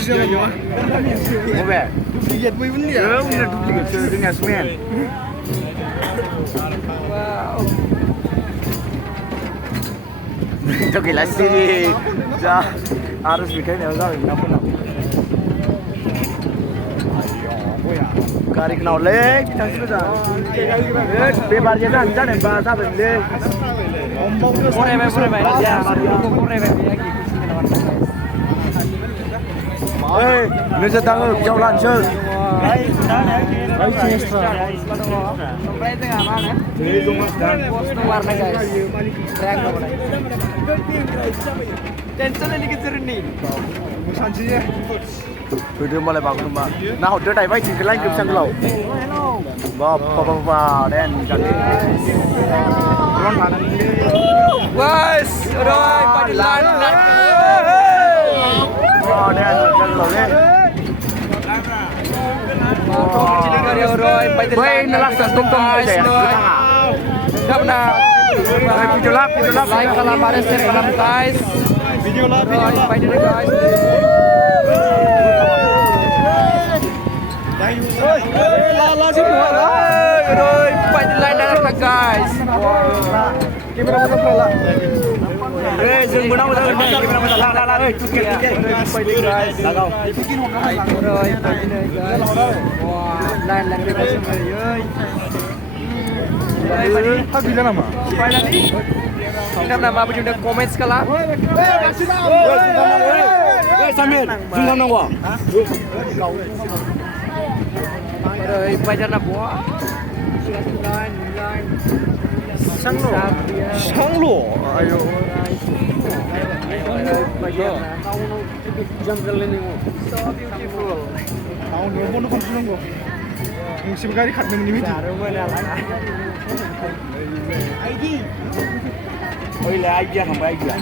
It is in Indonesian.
siapa ya? Apa? Duplicate boy beli ya? Ya, bener duplicate dengan semen. Wow. Itu gila sih. Ya, harus bikin ya kan. Apa nak? Kari kenal lek, kita sudah. Bebar je dah, jangan bahasa benda. Pure be ya. Pure be lagi. Hey, ni sedang jauh lancar. Sampai tengah mana? Post warna guys. Track apa nih? Tension ini kecil nih. Sanjinya. Video mulai bagus mbak. Nah, udah dah baik tinggal lagi bisa gelau. Bapak dan jadi. Guys, rồi pada lan. Oh, dan gelau ni. Boy, nalak satu saja ya. Dah na. Video lap. Like kalau pada share kalau guys. Video lah. Pada guys. Lala semua lah. Rồi pada lan dah guys. Kamera mana pula? Eh, jeng menang dah. Kamera mana? Lah. Tuket. Lagau. Rồi pada guys. Wah, lan guys. Apa bilang nama? Kita nama apa juga komen sekali. Samir, sungguh nang wah. Rồi pada nak buat. Sanglo. Ayo. Jungle ini so beautiful. Tahu nombor nombor nunggu. Musim kali kat dengan ini. Oi lah, idea hamba idea.